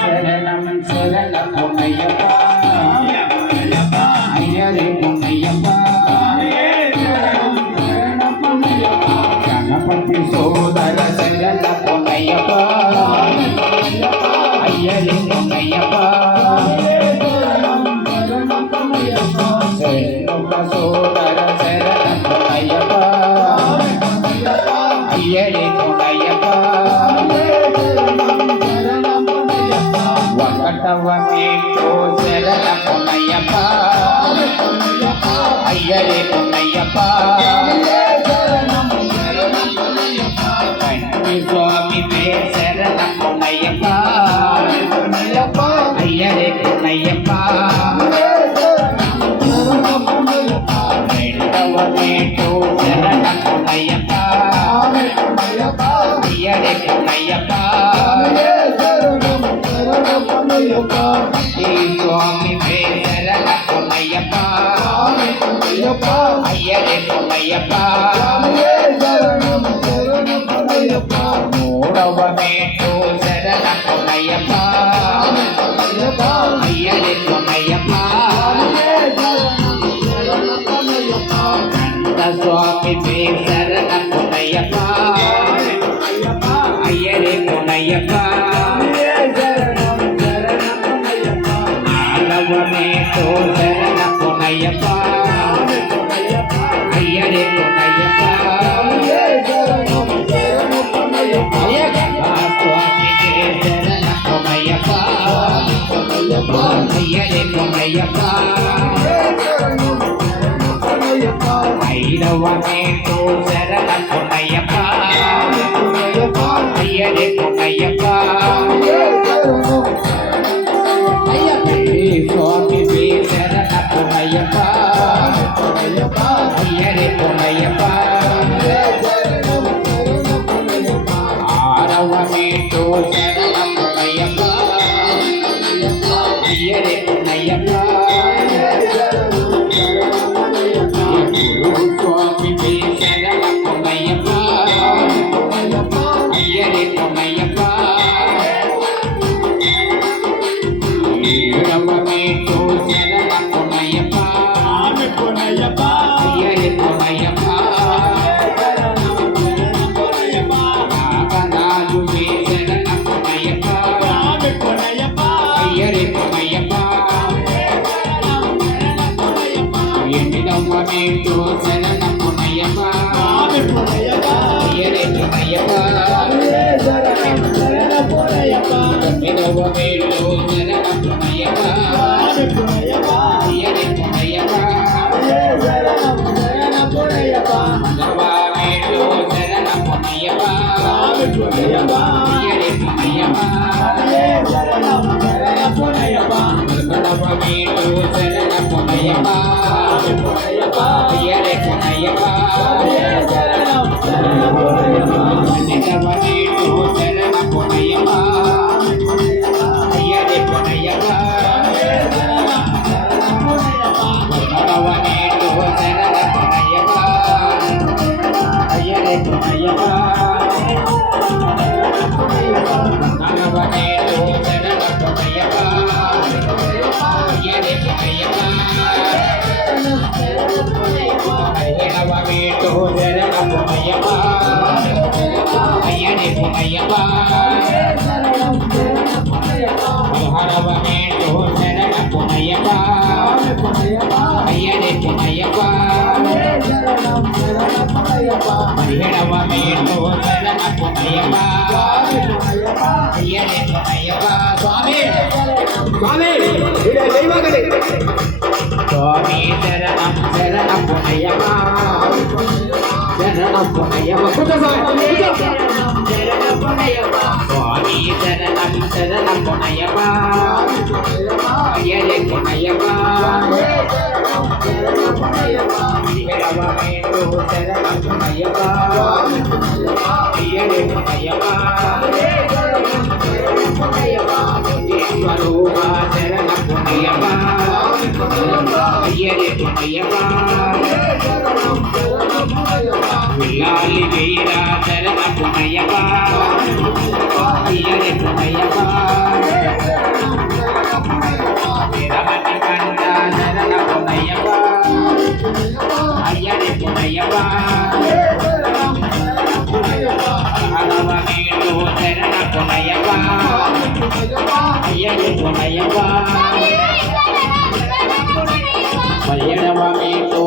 சரணம் சரணம் பொன்னையப்பா ஐயரே பொன்னையப்பா கணபதி சோதர சரண பொன்னையப்பா ஐயரே பொன்னையப்பா சண்முக சோதர சரண பட்டவமே கோசல பொன்னையப்பா. ஐயரே பொன்னையப்பா. சுவாமி பேசர பொன்னையப்பா. ஐயரே பொன்னையப்பா. பொன்னையப்பா. ஐயப்பா. ஐயனுக்கும் ஐயப்பா சரணம் சரணம் ஐயப்பா மூடவமே சரணம் ஐயப்பா ஐயப்பா ஐயனுக்கும் ஐயப்பா கந்த சுவாமி சரணம் ஐயப்பா ஐயனுக்கும் ஐயப்பா சரணம் சரணம் ஐயப்பா ஆலவமே சோழ వైరవమేటో శరణ అయ్యరే కొనయ్యప్ప. Yeah. ஐயரே கண்ணையப்பா சுவாமி சரணம் சரணம் பொன்னையப்பா சரணம் பொன்னையப்பா சரணம் பொன்னையப்பா சுவாமி சரணம் சரணம் பொன்னையப்பா ஐயரே பொன்னையப்பா சரணம் பொன்னையப்பா சரணம் பொன்னையப்பா విల్లాలి వీరా శరణ పునయవా అయ్యని పునయవా నిరమణి కండ శరణ పునయవా అయ్యని పునయవా విశ్వమయ్యవా అయ్య విశ్వమయ్యవా పయ్యడవా మీకు?